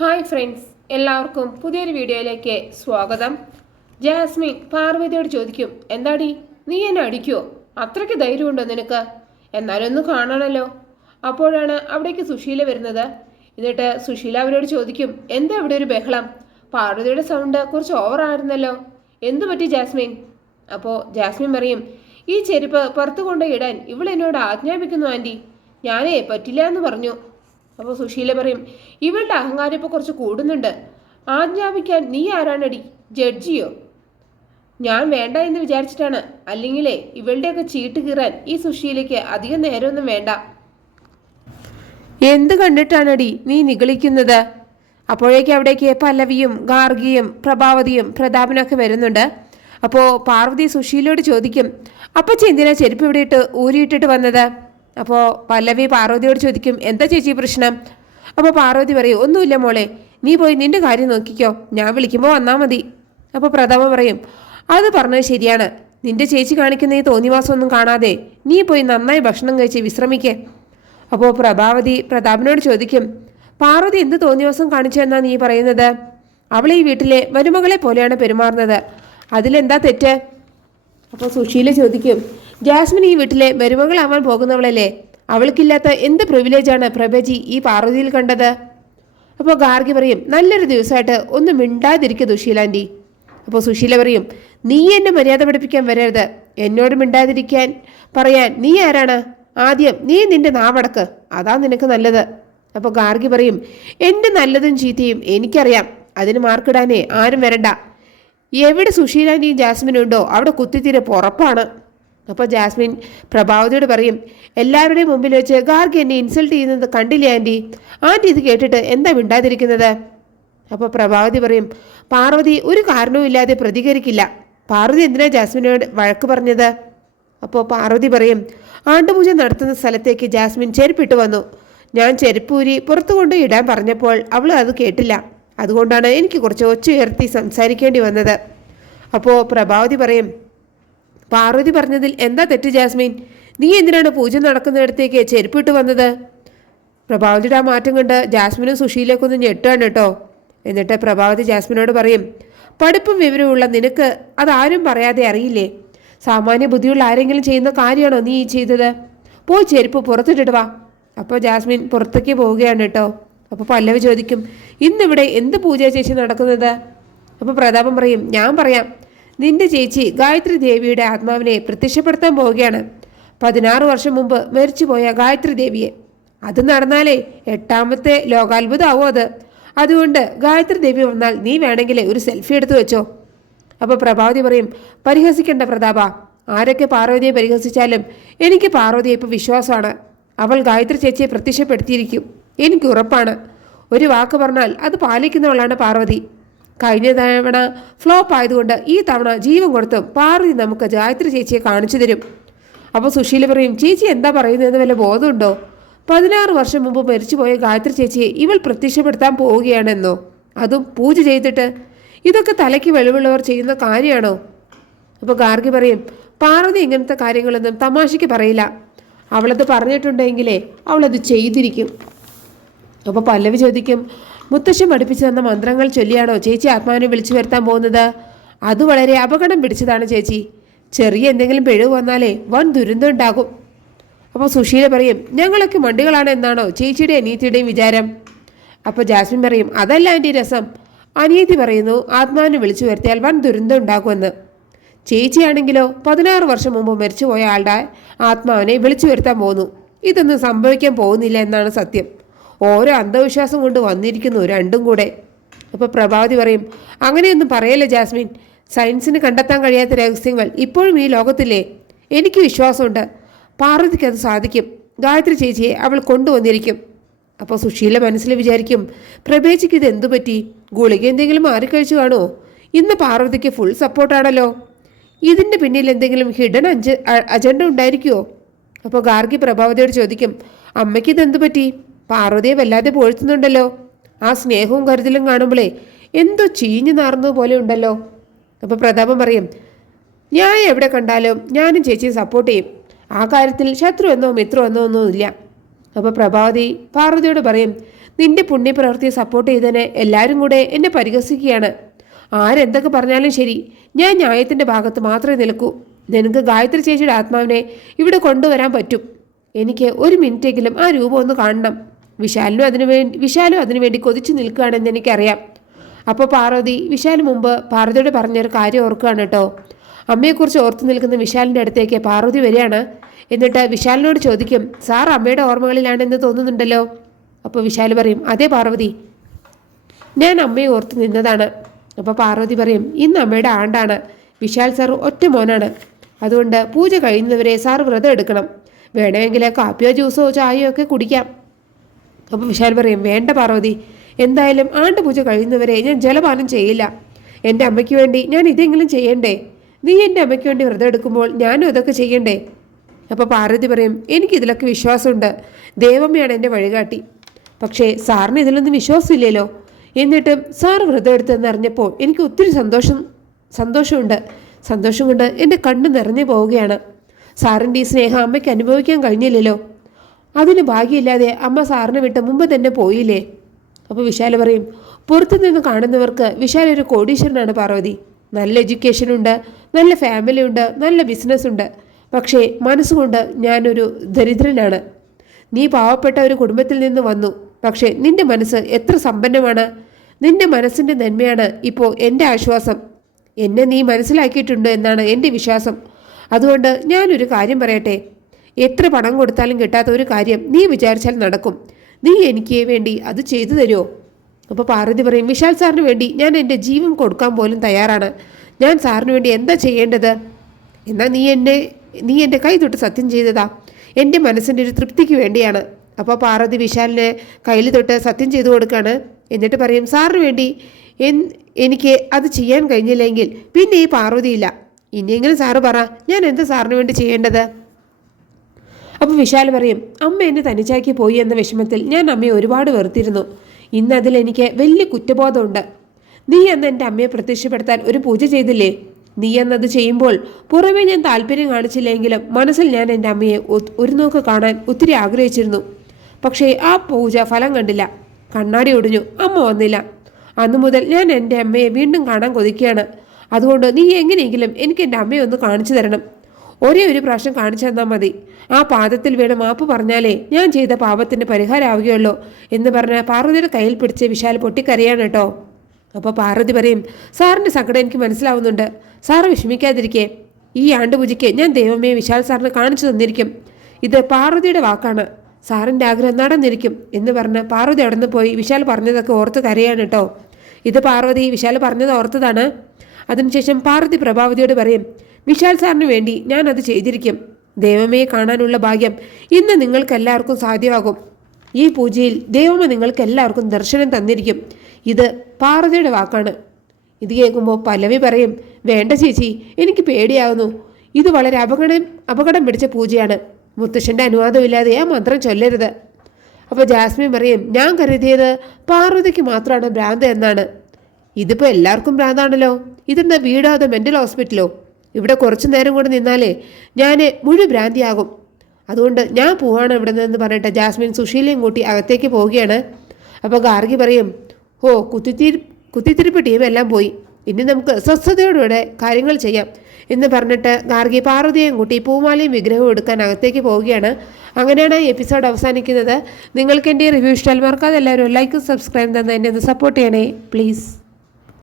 Hi friends എല്ലാവർക്കും പുതിയൊരു വീഡിയോയിലേക്ക് സ്വാഗതം. ജാസ്മിൻ പാർവതിയോട് ചോദിക്കും എന്താടി നീ എന്നെ അടിക്കുവോ? അത്രയ്ക്ക് ധൈര്യമുണ്ടോ നിനക്ക്? എന്നാലും ഒന്ന് കാണണമല്ലോ അപ്പോഴാണ് അവിടേക്ക് സുശീല വരുന്നത്. എന്നിട്ട് സുശീല അവരോട് ചോദിക്കും എന്താ ഇവിടെ ഒരു ബഹളം? പാർവതിയുടെ സൗണ്ട് കുറച്ച് ഓവറായിരുന്നല്ലോ എന്തു പറ്റി ജാസ്മിൻ? അപ്പോൾ ജാസ്മിൻ പറയും ഈ ചെരുപ്പ് പുറത്തു കൊണ്ടുപോയി ഇടാൻ ഇവൾ എന്നോട് ആജ്ഞാപിക്കുന്നു ആന്റി ഞാനേ പറ്റില്ല എന്ന് പറഞ്ഞു. അപ്പോൾ സുശീല പറയും ഇവളുടെ അഹങ്കാരം ഇപ്പോൾ കുറച്ച് കൂടുന്നുണ്ട്. ആജ്ഞാപിക്കാൻ നീ ആരാണടി? ജഡ്ജിയോ? ഞാൻ വേണ്ട എന്ന് വിചാരിച്ചിട്ടാണ്. അല്ലെങ്കിലേ ഇവളുടെയൊക്കെ ചീട്ട് കീറാൻ ഈ സുശീലയ്ക്ക് അധികം നേരമൊന്നും വേണ്ട. എന്ത് കണ്ടിട്ടാണടി നീ നിഗളിക്കുന്നത്? അപ്പോഴേക്ക് അവിടേക്ക് പല്ലവിയും ഗാർഗിയും പ്രഭാവതിയും പ്രതാപനൊക്കെ വരുന്നുണ്ട്. അപ്പോൾ പാർവതി സുശീലയോട് ചോദിക്കും അപ്പച്ചി എന്തിനാ ചെരുപ്പ് ഇവിടെ ഇട്ട് ഊരിയിട്ടിട്ട് വന്നത്? അപ്പോൾ പല്ലവി പാർവതിയോട് ചോദിക്കും എന്താ ചേച്ചി പ്രശ്നം? അപ്പോൾ പാർവതി പറയും ഒന്നുമില്ല മോളെ നീ പോയി നിന്റെ കാര്യം നോക്കിക്കോ ഞാൻ വിളിക്കുമ്പോൾ വന്നാൽ മതി. അപ്പോൾ പ്രതാപൻ പറയും അത് പറഞ്ഞത് ശരിയാണ്. നിന്റെ ചേച്ചി കാണിക്കുന്ന ഈ തോന്നിവാസമൊന്നും കാണാതെ നീ പോയി നന്നായി ഭക്ഷണം കഴിച്ച് വിശ്രമിക്കേ. അപ്പോൾ പ്രഭാവതി പ്രതാപനോട് ചോദിക്കും പാർവതി എന്ത് തോന്നിവാസം കാണിച്ചെന്നാ നീ പറയുന്നത്? അവൾ ഈ വീട്ടിലെ മരുമകളെ പോലെയാണ് പെരുമാറുന്നത്. അതിലെന്താ തെറ്റ്? അപ്പോൾ സുശീല ചോദിക്കും ജാസ്മിൻ ഈ വീട്ടിലെ മരുമകളാവാൻ പോകുന്നവളല്ലേ? അവൾക്കില്ലാത്ത എന്ത് പ്രിവിലേജാണ് പ്രഭജി ഈ പാർവതിയിൽ കണ്ടത്? അപ്പോൾ ഗാർഗി പറയും നല്ലൊരു ദിവസമായിട്ട് ഒന്ന് മിണ്ടാതിരിക്കുക സുശീലാന്റി അപ്പോൾ സുശീല പറയും നീ എന്നെ മര്യാദ പഠിപ്പിക്കാൻ വരരുത്. എന്നോട് മിണ്ടാതിരിക്കാൻ പറയാൻ നീ ആരാണ്? ആദ്യം നീ നിന്റെ നാവടക്ക്. അതാ നിനക്ക് നല്ലത്. അപ്പോൾ ഗാർഗി പറയും എന്റെ നല്ലതും ചീത്തയും എനിക്കറിയാം. അതിന് മാർക്കിടാനേ ആരും വരണ്ട. എവിടെ സുശീലാന്റെയും ജാസ്മിനും ഉണ്ടോ? അവിടെ കുത്തിത്തീരെ ഉറപ്പാണ് അപ്പോൾ ജാസ്മിൻ പ്രഭാവതിയോട് പറയും എല്ലാവരുടെയും മുമ്പിൽ വെച്ച് ഗാർഗി എന്നെ ഇൻസൾട്ട് ചെയ്യുന്നത് കണ്ടില്ല ആന്റി? ആന്റി ഇത് കേട്ടിട്ട് എന്താ മിണ്ടാതിരിക്കുന്നത്? അപ്പോൾ പ്രഭാവതി പറയും പാർവതി ഒരു കാരണവുമില്ലാതെ പ്രതികരിക്കില്ല. പാർവതി എന്തിനാ ജാസ്മിനോട് വഴക്ക് പറഞ്ഞത്? അപ്പോൾ പാർവതി പറയും ആണ്ടുപൂജ നടത്തുന്ന സ്ഥലത്തേക്ക് ജാസ്മിൻ ചെരുപ്പിട്ട് വന്നു. ഞാൻ ചെരുപ്പൂരി പുറത്തു കൊണ്ട് ഇടാൻ പറഞ്ഞപ്പോൾ അവൾ അത് കേട്ടില്ല. അതുകൊണ്ടാണ് എനിക്ക് കുറച്ച് ഒച്ചുയർത്തി സംസാരിക്കേണ്ടി വന്നത്. അപ്പോൾ പ്രഭാവതി പറയും പാർവതി പറഞ്ഞതിൽ എന്താ തെറ്റ് ജാസ്മിൻ? നീ എന്തിനാണ് പൂജ നടക്കുന്നിടത്തേക്ക് ചെരുപ്പിട്ട് വന്നത്? പ്രഭാവതിയുടെ ആ മാറ്റം കണ്ട് ജാസ്മിനും സുശീലേക്കൊന്ന് ഞെട്ടാണ് കേട്ടോ. എന്നിട്ട് പ്രഭാവതി ജാസ്മിനോട് പറയും പഠിപ്പും വിവരമുള്ള നിനക്ക് അതാരും പറയാതെ അറിയില്ലേ? സാമാന്യ ബുദ്ധിയുള്ള ആരെങ്കിലും ചെയ്യുന്ന കാര്യമാണോ നീ ഈ ചെയ്തത്? പോയി ചെരുപ്പ് പുറത്തിട്ടിട്ട് വാ. അപ്പോൾ ജാസ്മിൻ പുറത്തേക്ക് പോവുകയാണ് കേട്ടോ. അപ്പോൾ പല്ലവി ചോദിക്കും ഇന്നിവിടെ എന്ത് പൂജ ചേച്ചി നടക്കുന്നത്? അപ്പോൾ പ്രതാപം പറയും ഞാൻ പറയാം. നിന്റെ ചേച്ചി ഗായത്രി ദേവിയുടെ ആത്മാവിനെ പ്രത്യക്ഷപ്പെടുത്താൻ പോവുകയാണ്. പതിനാറ് വർഷം മുമ്പ് മരിച്ചുപോയ ഗായത്രി ദേവിയെ. അത് നടന്നാലേ എട്ടാമത്തെ ലോകാത്ഭുതമാവും അത്. അതുകൊണ്ട് ഗായത്രി ദേവി വന്നാൽ നീ വേണമെങ്കിൽ ഒരു സെൽഫി എടുത്തു വെച്ചോ. അപ്പോൾ പ്രഭാവതി പറയും പരിഹസിക്കേണ്ട പ്രതാപ. ആരൊക്കെ പാർവതിയെ പരിഹസിച്ചാലും എനിക്ക് പാർവതിയെ ഇപ്പോൾ വിശ്വാസമാണ്. അവൾ ഗായത്രി ചേച്ചിയെ പ്രത്യക്ഷപ്പെടുത്തിയിരിക്കും. എനിക്ക് ഉറപ്പാണ്. ഒരു വാക്ക് പറഞ്ഞാൽ അത് പാലിക്കുന്നവളാണ് പാർവതി. കഴിഞ്ഞ തവണ ഫ്ലോപ്പ് ആയതുകൊണ്ട് ഈ തവണ ജീവൻ കൊടുത്തും പാർവതി നമുക്ക് ഗായത്രി ചേച്ചിയെ കാണിച്ചു തരും. അപ്പോൾ സുശീല പറയും ചേച്ചി എന്താ പറയുന്നതെന്ന് വല്ല ബോധമുണ്ടോ? പതിനാറ് വർഷം മുമ്പ് മരിച്ചുപോയ ഗായത്രി ചേച്ചിയെ ഇവൾ പ്രത്യക്ഷപ്പെടുത്താൻ പോവുകയാണെന്നോ? അതും പൂജ ചെയ്തിട്ട്. ഇതൊക്കെ തലയ്ക്ക് വെളിവുള്ളവർ ചെയ്യുന്ന കാര്യമാണോ? അപ്പോൾ ഗാർഗി പറയും പാർവതി ഇങ്ങനത്തെ കാര്യങ്ങളൊന്നും തമാശയ്ക്ക് പറയില്ല. അവളത് പറഞ്ഞിട്ടുണ്ടെങ്കിലേ അവളത് ചെയ്തിരിക്കും. അപ്പോൾ പല്ലവി ചോദിക്കും മുത്തശ്ശൻ പഠിപ്പിച്ചു തന്ന മന്ത്രങ്ങൾ ചൊല്ലിയാണോ ചേച്ചി ആത്മാവിനെ വിളിച്ചു വരുത്താൻ പോകുന്നത്? അത് വളരെ അപകടം പിടിച്ചതാണ് ചേച്ചി. ചെറിയ എന്തെങ്കിലും പിഴവ് വന്നാലേ വൻ ദുരന്തം ഉണ്ടാകും. അപ്പോൾ സുശീല പറയും ഞങ്ങളൊക്കെ മണ്ടികളാണ് എന്നാണോ ചേച്ചിയുടെ അനിയത്തിയുടെയും വിചാരം? അപ്പോൾ ജാസ്മിൻ പറയും അതല്ല എന്റെ രസം. അനിയത്തി പറയുന്നു ആത്മാവിനെ വിളിച്ചു വരുത്തിയാൽ വൻ ദുരന്തം ഉണ്ടാകുമെന്ന്. ചേച്ചിയാണെങ്കിലോ പതിനാറ് വർഷം മുമ്പ് മരിച്ചുപോയ ആളുടെ ആത്മാവിനെ വിളിച്ചു വരുത്താൻ പോകുന്നു. ഇതൊന്നും സംഭവിക്കാൻ പോകുന്നില്ല എന്നാണ് സത്യം. ഓരോ അന്ധവിശ്വാസം കൊണ്ട് വന്നിരിക്കുന്നു രണ്ടും കൂടെ. അപ്പോൾ പ്രഭാവതി പറയും അങ്ങനെയൊന്നും പറയല്ലേ ജാസ്മിൻ? സയൻസിന് കണ്ടെത്താൻ കഴിയാത്ത രഹസ്യങ്ങൾ ഇപ്പോഴും ഈ ലോകത്തില്ലേ? എനിക്ക് വിശ്വാസമുണ്ട്. പാർവതിക്ക് അത് സാധിക്കും. ഗായത്രി ചേച്ചിയെ അവൾ കൊണ്ടുവന്നിരിക്കും. അപ്പോൾ സുശീല മനസ്സിൽ വിചാരിക്കും പ്രഭേച്ചിക്ക് ഇത് എന്തു പറ്റി? ഗുളിക എന്തെങ്കിലും മാറിക്കഴിച്ചു കാണുമോ ഇന്ന് പാർവതിക്ക് ഫുൾ സപ്പോർട്ടാണല്ലോ ഇതിന്റെ പിന്നിൽ എന്തെങ്കിലും ഹിഡൻ അജ അജണ്ട ഉണ്ടായിരിക്കുമോ അപ്പോൾ ഗാർഗി പ്രഭാവതിയോട് ചോദിക്കും അമ്മയ്ക്ക് ഇതെന്തു പറ്റി? പാർവതിയെ വല്ലാതെ പോഴ്ത്തുന്നുണ്ടല്ലോ ആ സ്നേഹവും കരുതലും കാണുമ്പോളേ എന്തോ ചീഞ്ഞു നാർന്നതുപോലെ പോലെ ഉണ്ടല്ലോ. അപ്പോൾ പ്രതാപം പറയും ഞാൻ എവിടെ കണ്ടാലും ഞാനും ചേച്ചിയും സപ്പോർട്ട് ചെയ്യും. ആ കാര്യത്തിൽ ശത്രു എന്നോ മിത്രം എന്നോ ഒന്നും ഇല്ല. അപ്പോൾ പ്രഭാവതി പാർവതിയോട് പറയും നിന്റെ പുണ്യപ്രവൃത്തിയെ സപ്പോർട്ട് ചെയ്തതിന് എല്ലാവരും കൂടെ എന്നെ പരിഹസിക്കുകയാണ്. ആരെന്തൊക്കെ പറഞ്ഞാലും ശരി ഞാൻ ന്യായത്തിന്റെ ഭാഗത്ത് മാത്രമേ നിൽക്കൂ. നിനക്ക് ഗായത്രി ചേച്ചിയുടെ ആത്മാവിനെ ഇവിടെ കൊണ്ടുവരാൻ പറ്റും. എനിക്ക് ഒരു മിനിറ്റെങ്കിലും ആ രൂപം ഒന്ന് കാണണം. വിശാലിനും അതിനു വേണ്ടി വിശാലും അതിനു വേണ്ടി കൊതിച്ചു നിൽക്കുകയാണെന്ന് എനിക്കറിയാം. അപ്പോൾ പാർവതി വിശാൽ മുമ്പ് പാർവതിയോട് പറഞ്ഞൊരു കാര്യം ഓർക്കുകയാണ് കേട്ടോ. അമ്മയെക്കുറിച്ച് ഓർത്തു നിൽക്കുന്ന വിശാലിന്റെ അടുത്തേക്ക് പാർവതി വരികയാണ്. എന്നിട്ട് വിശാലിനോട് ചോദിക്കും സാർ അമ്മയുടെ ഓർമ്മകളിലാണെന്ന് തോന്നുന്നുണ്ടല്ലോ? അപ്പോൾ വിശാൽ പറയും അതേ പാർവതി ഞാൻ അമ്മയെ ഓർത്ത് നിന്നതാണ്. അപ്പോൾ പാർവതി പറയും ഇന്ന് അമ്മയുടെ ആണ്ടാണ്. വിശാൽ സാർ ഒറ്റ മോനാണ്. അതുകൊണ്ട് പൂജ കഴിയുന്നവരെ സാർ വ്രതം എടുക്കണം. വേണമെങ്കിൽ കാപ്പിയോ ജ്യൂസോ ചായയോ ഒക്കെ കുടിക്കാം. അപ്പോൾ വിശാൽ പറയും വേണ്ട പാർവതി എന്തായാലും ആണ്ട് പൂജ കഴിയുന്നവരെ ഞാൻ ജലപാനം ചെയ്യില്ല. എന്റെ അമ്മയ്ക്ക് വേണ്ടി ഞാൻ ഇതെങ്കിലും ചെയ്യണ്ടേ? നീ എന്റെ അമ്മയ്ക്ക് വേണ്ടി വ്രതം എടുക്കുമ്പോൾ ഞാനും ഇതൊക്കെ ചെയ്യണ്ടേ? അപ്പോൾ പാർവതി പറയും എനിക്കിതിലൊക്കെ വിശ്വാസമുണ്ട്. ദേവമ്മയാണ് എന്റെ വഴികാട്ടി. പക്ഷേ സാറിന് ഇതിലൊന്നും വിശ്വാസമില്ലല്ലോ. എന്നിട്ടും സാർ വ്രതം എടുത്തെന്നറിഞ്ഞപ്പോൾ എനിക്ക് ഒത്തിരി സന്തോഷം സന്തോഷമുണ്ട്. സന്തോഷം കൊണ്ട് എന്റെ കണ്ണ് നിറഞ്ഞു പോവുകയാണ്. സാറിന്റെ ഈ സ്നേഹം അമ്മയ്ക്ക് അനുഭവിക്കാൻ കഴിഞ്ഞില്ലല്ലോ. അതിന് ഭാഗ്യമില്ലാതെ അമ്മ സാറിനെ വിട്ട് മുമ്പ് തന്നെ പോയില്ലേ? അപ്പോൾ വിശാൽ പറയും പുറത്തു നിന്ന് കാണുന്നവർക്ക് വിശാൽ ഒരു കോടീശ്വരനാണ് പാർവതി. നല്ല എഡ്യൂക്കേഷൻ ഉണ്ട് നല്ല ഫാമിലി ഉണ്ട് നല്ല ബിസിനസ് ഉണ്ട്. പക്ഷേ മനസ്സുകൊണ്ട് ഞാനൊരു ദരിദ്രനാണ്. നീ പാവപ്പെട്ട ഒരു കുടുംബത്തിൽ നിന്ന് വന്നു. പക്ഷേ നിന്റെ മനസ്സ് എത്ര സമ്പന്നമാണ്? നിന്റെ മനസ്സിന്റെ നന്മയാണ് ഇപ്പോൾ എന്റെ ആശ്വാസം. എന്നെ നീ മനസ്സിലാക്കിയിട്ടുണ്ട് എന്നാണ് എന്റെ വിശ്വാസം. അതുകൊണ്ട് ഞാനൊരു കാര്യം പറയട്ടെ. എത്ര പണം കൊടുത്താലും കിട്ടാത്ത ഒരു കാര്യം നീ വിചാരിച്ചാൽ നടക്കും. നീ എനിക്ക് വേണ്ടി അത് ചെയ്തു തരുമോ? അപ്പോൾ പാർവതി പറയും വിശാൽ സാറിന് വേണ്ടി ഞാൻ എന്റെ ജീവൻ കൊടുക്കാൻ പോലും തയ്യാറാണ്. ഞാൻ സാറിന് വേണ്ടി എന്താ ചെയ്യേണ്ടത്? എന്നാൽ നീ എന്നെ നീ എന്റെ കൈ തൊട്ട് സത്യം ചെയ്തതാ. എന്റെ മനസ്സിന്റെ ഒരു തൃപ്തിക്ക് വേണ്ടിയാണ്. അപ്പോൾ പാർവതി വിശാലിനെ കയ്യിൽ തൊട്ട് സത്യം ചെയ്തു കൊടുക്കുകയാണ് എന്നിട്ട് പറയും സാറിന് വേണ്ടി എൻ- എനിക്ക് അത് ചെയ്യാൻ കഴിഞ്ഞില്ലെങ്കിൽ പിന്നെ ഈ പാർവതിയില്ല. ഇനിയെങ്കിലും സാറ് പറ ഞാൻ എന്താ സാറിന് വേണ്ടി ചെയ്യേണ്ടത്? അപ്പോൾ വിശാൽ പറയും അമ്മ എന്നെ തനിച്ചാക്കി പോയി എന്ന വിഷമത്തിൽ ഞാൻ അമ്മയെ ഒരുപാട് വെറുത്തിരുന്നു. ഇന്ന് എനിക്ക് വലിയ കുറ്റബോധമുണ്ട്. നീ അന്ന് എന്റെ അമ്മയെ പ്രത്യക്ഷപ്പെടുത്താൻ ഒരു പൂജ ചെയ്തില്ലേ? നീ എന്നത് ചെയ്യുമ്പോൾ പുറമേ ഞാൻ താല്പര്യം കാണിച്ചില്ലെങ്കിലും മനസ്സിൽ ഞാൻ എന്റെ അമ്മയെ ഒരു നോക്ക് കാണാൻ ഒത്തിരി ആഗ്രഹിച്ചിരുന്നു. പക്ഷേ ആ പൂജ ഫലം കണ്ടില്ല. കണ്ണാടി ഒടിഞ്ഞു. അമ്മ വന്നില്ല. അന്നു മുതൽ ഞാൻ എന്റെ അമ്മയെ വീണ്ടും കാണാൻ കൊതിക്കുകയാണ്. അതുകൊണ്ട് നീ എങ്ങനെയെങ്കിലും എനിക്ക് എന്റെ അമ്മയെ ഒന്ന് കാണിച്ചു തരണം. ഒരേ ഒരു പ്രാവശ്യം കാണിച്ചു തന്നാൽ മതി. ആ പാദത്തിൽ വീണ് മാപ്പ് പറഞ്ഞാലേ ഞാൻ ചെയ്ത പാപത്തിന് പരിഹാരമാവുകയുള്ളൂ എന്ന് പറഞ്ഞ പാർവതിയുടെ കയ്യിൽ പിടിച്ച് വിശാൽ പൊട്ടിക്കരയാണ് കേട്ടോ. അപ്പോൾ പാർവതി പറയും സാറിന്റെ സങ്കടം എനിക്ക് മനസ്സിലാവുന്നുണ്ട്. സാറ് വിഷമിക്കാതിരിക്കേ. ഈ ആണ്ടുപൂജയ്ക്ക് ഞാൻ ദൈവമേ വിശാൽ സാറിന് കാണിച്ചു തന്നിരിക്കും. ഇത് പാർവതിയുടെ വാക്കാണ്. സാറിന്റെ ആഗ്രഹം നടന്നിരിക്കും. എന്ന് പറഞ്ഞ് പാർവതി അവിടെ നിന്ന് പോയി വിശാൽ പറഞ്ഞതൊക്കെ ഓർത്ത് കരയാണ് കേട്ടോ. ഇത് പാർവതി വിശാൽ പറഞ്ഞത് ഓർത്തതാണ്. അതിനുശേഷം പാർവതി പ്രഭാവതിയോട് പറയും വിശാൽ സാറിന് വേണ്ടി ഞാൻ അത് ചെയ്തിരിക്കും. ദൈവമേ കാണാനുള്ള ഭാഗ്യം ഇന്ന് നിങ്ങൾക്കെല്ലാവർക്കും സാധ്യമാകും. ഈ പൂജയിൽ ദൈവമേ നിങ്ങൾക്ക് എല്ലാവർക്കും ദർശനം തന്നിരിക്കും. ഇത് പാർവതിയുടെ വാക്കാണ്. ഇത് കേൾക്കുമ്പോൾ പല്ലവി പറയും വേണ്ട ചേച്ചി എനിക്ക് പേടിയാവുന്നു. ഇത് വളരെ അപകടം അപകടം പിടിച്ച പൂജയാണ്. മുത്തശ്ശന്റെ അനുവാദമില്ലാതെ ആ മന്ത്രം ചൊല്ലരുത്. അപ്പോൾ ജാസ്മിൻ പറയും ഞാൻ കരുതിയത് പാർവതിക്ക് മാത്രമാണ് ഭ്രാന്ത് എന്നാണ്. ഇതിപ്പോൾ എല്ലാവർക്കും ഭ്രാന്താണല്ലോ. ഇതെന്താ വീടോ അതോ മെന്റൽ ഹോസ്പിറ്റലോ ഇവിടെ കുറച്ചു നേരം കൂടെ നിന്നാലേ ഞാൻ മുഴു ഭ്രാന്തിയാകും. അതുകൊണ്ട് ഞാൻ പോവാണ് ഇവിടെ നിന്ന് പറഞ്ഞിട്ട് ജാസ്മിൻ സുശീലയും കൂട്ടി അകത്തേക്ക് പോവുകയാണ്. അപ്പോൾ ഗാർഗി പറയും ഓ കുത്തിത്തിരി കുത്തിത്തിരിപ്പ് ടീമെല്ലാം പോയി. ഇനി നമുക്ക് സ്വസ്ഥതയോടുകൂടെ കാര്യങ്ങൾ ചെയ്യാം. എന്ന് പറഞ്ഞിട്ട് ഗാർഗി പാർവതിയെയും കൂട്ടി പൂമാലയും വിഗ്രഹവും എടുക്കാൻ അകത്തേക്ക് പോവുകയാണ്. അങ്ങനെയാണ് ഈ എപ്പിസോഡ് അവസാനിക്കുന്നത്. നിങ്ങൾക്ക് എന്റെ റിവ്യൂ ഇഷ്ടം മറക്കാതെ എല്ലാവരും ലൈക്കും സബ്സ്ക്രൈബ് തന്നെ എന്നെ ഒന്ന് സപ്പോർട്ട് ചെയ്യണേ പ്ലീസ്